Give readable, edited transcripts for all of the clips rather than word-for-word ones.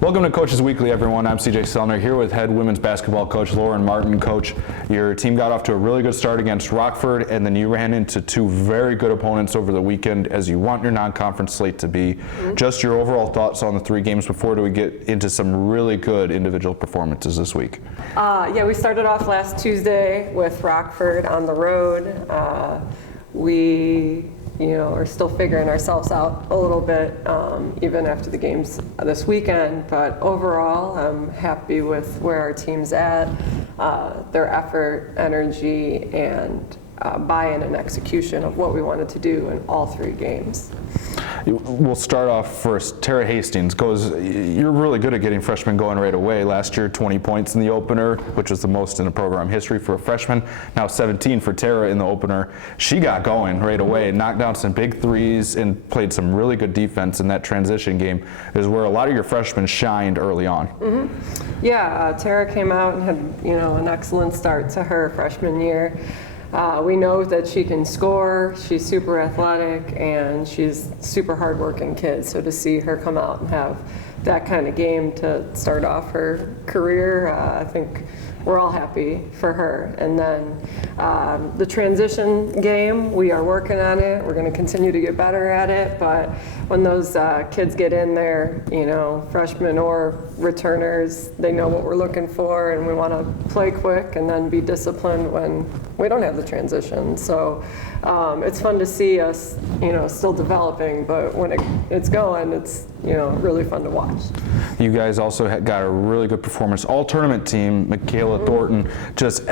Welcome to Coaches Weekly, everyone. I'm CJ Sellner here with head women's basketball coach Lauren Martin. Coach, your team got off to a really good start against Rockford, and then you ran into two very good opponents over the weekend, as you want your non-conference slate to be. Just your overall thoughts on the three games before we get into some really good individual performances this week. Yeah, we started off last Tuesday with Rockford on the road. We are still figuring ourselves out a little bit, even after the games this weekend. But overall, I'm happy with where our team's at, their effort, energy, and buy-in and execution of what we wanted to do in all three games. We'll start off first. Tara Hastings you're really good at getting freshmen going right away. Last year, 20 points in the opener, which was the most in the program history for a freshman. Now 17 for Tara in the opener. She got going right away, knocked down some big threes, and played some really good defense in that transition game, is where a lot of your freshmen shined early on. Yeah, Tara came out and had an excellent start to her freshman year. We know that she can score, she's super athletic, and she's a super hardworking kid. So to see her come out and have that kind of game to start off her career, I think we're all happy for her. And then the transition game, we are working on it. We're going to continue to get better at it. But when those kids get in there, freshmen or returners, they know what we're looking for, and we want to play quick and then be disciplined when we don't have the transition. So it's fun to see us, still developing, but when it's going, it's really fun to watch. You guys also got a really good performance. All-tournament team, Michaela Thornton, just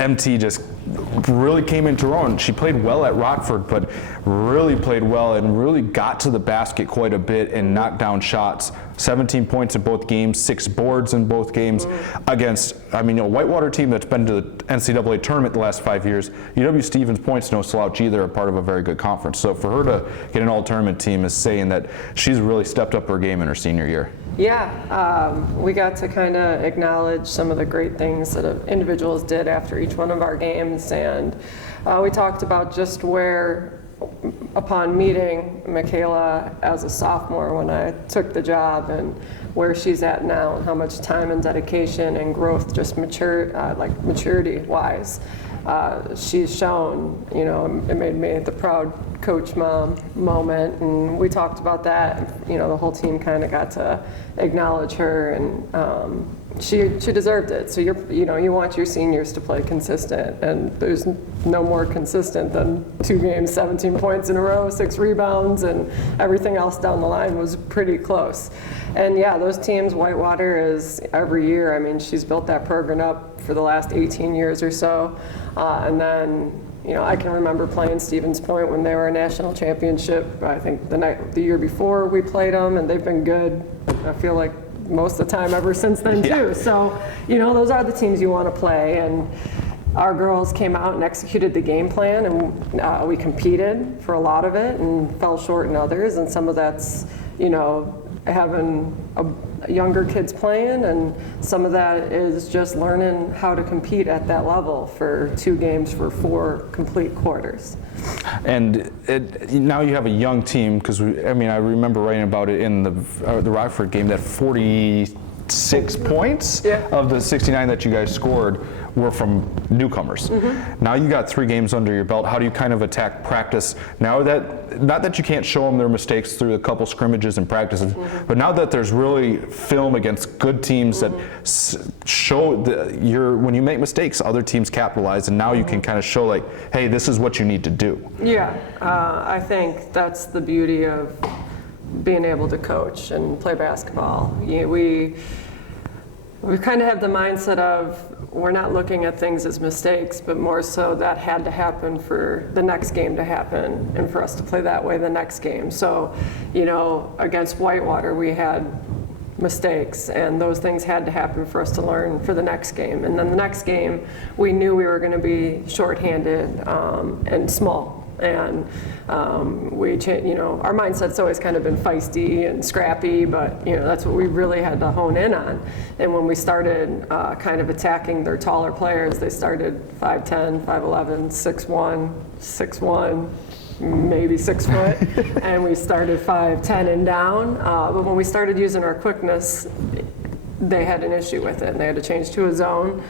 really came into her own. She played well at Rockford, but really played well and really got to the basket quite a bit and knocked down shots. 17 points in both games, 6 boards in both games against, a Whitewater team that's been to the NCAA tournament the last 5 years. UW-Stevens points no slouch either, a part of a very good conference. So for her to get an all-tournament team is saying that she's really stepped up her game in her senior year. Yeah, we got to kind of acknowledge some of the great things that individuals did after each one of our games, and we talked about just where, upon meeting Michaela as a sophomore when I took the job, and where she's at now and how much time and dedication and growth, just maturity-wise, she's shown. It made me the proud coach mom moment, and we talked about that. The whole team kind of got to acknowledge her, and she deserved it. So you want your seniors to play consistent, and there's no more consistent than 2 games, 17 points in a row, 6 rebounds, and everything else down the line was pretty close. And yeah, those teams, Whitewater is every year. She's built that program up for the last 18 years or so, and then I can remember playing Stevens Point when they were a national championship. I think the year before we played them, and they've been good. I feel like most of the time ever since then too. So those are the teams you want to play, and our girls came out and executed the game plan, and we competed for a lot of it and fell short in others, and some of that's having younger kids playing, and some of that is just learning how to compete at that level for 2 games for 4 complete quarters. And now you have a young team, because I remember writing about it in the Rockford game, that 46 points of the 69 that you guys scored were from newcomers. Now you got 3 games under your belt. How do you kind of attack practice now that, not that you can't show them their mistakes through a couple scrimmages and practices, but now that there's really film against good teams that show when you make mistakes, other teams capitalize, and now you can kind of show hey, this is what you need to do. Yeah, I think that's the beauty of being able to coach and play basketball. We kind of have the mindset of we're not looking at things as mistakes, but more so that had to happen for the next game to happen and for us to play that way the next game. So, against Whitewater, we had mistakes, and those things had to happen for us to learn for the next game. And then the next game, we knew we were going to be shorthanded and small. And our mindset's always kind of been feisty and scrappy, but that's what we really had to hone in on. And when we started kind of attacking their taller players, they started 5'10", 5'11", 6'1", 6'1", maybe 6 foot, and we started 5'10" and down. But when we started using our quickness, they had an issue with it and they had to change to a zone.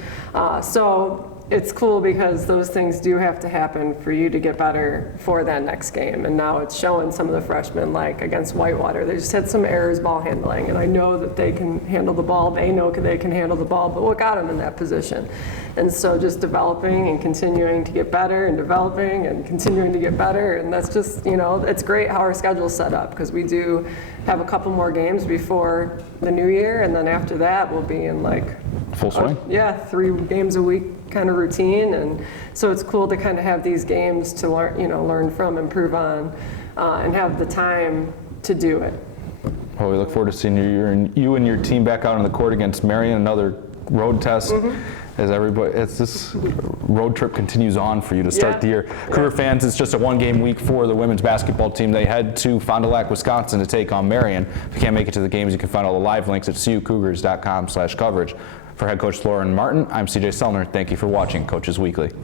So it's cool because those things do have to happen for you to get better for that next game. And now it's showing some of the freshmen, like against Whitewater, they just had some errors ball handling. And I know that they can handle the ball. They know they can handle the ball, but what got them in that position? And so just developing and continuing to get better and developing and continuing to get better. And that's just, it's great how our schedule's set up because we do have a couple more games before the new year. And then after that, we'll be in like full swing? 3 games a week kind of routine. And so it's cool to kind of have these games to learn from, improve on, and have the time to do it. Well, we look forward to seeing you and your team back out on the court against Marion, another road test. As this road trip continues on for you to start the year. Cougar fans, it's just a 1-game week for the women's basketball team. They head to Fond du Lac, Wisconsin to take on Marion. If you can't make it to the games, you can find all the live links at cucougars.com/coverage. For head coach Lauren Martin, I'm CJ Sellner. Thank you for watching Coaches Weekly.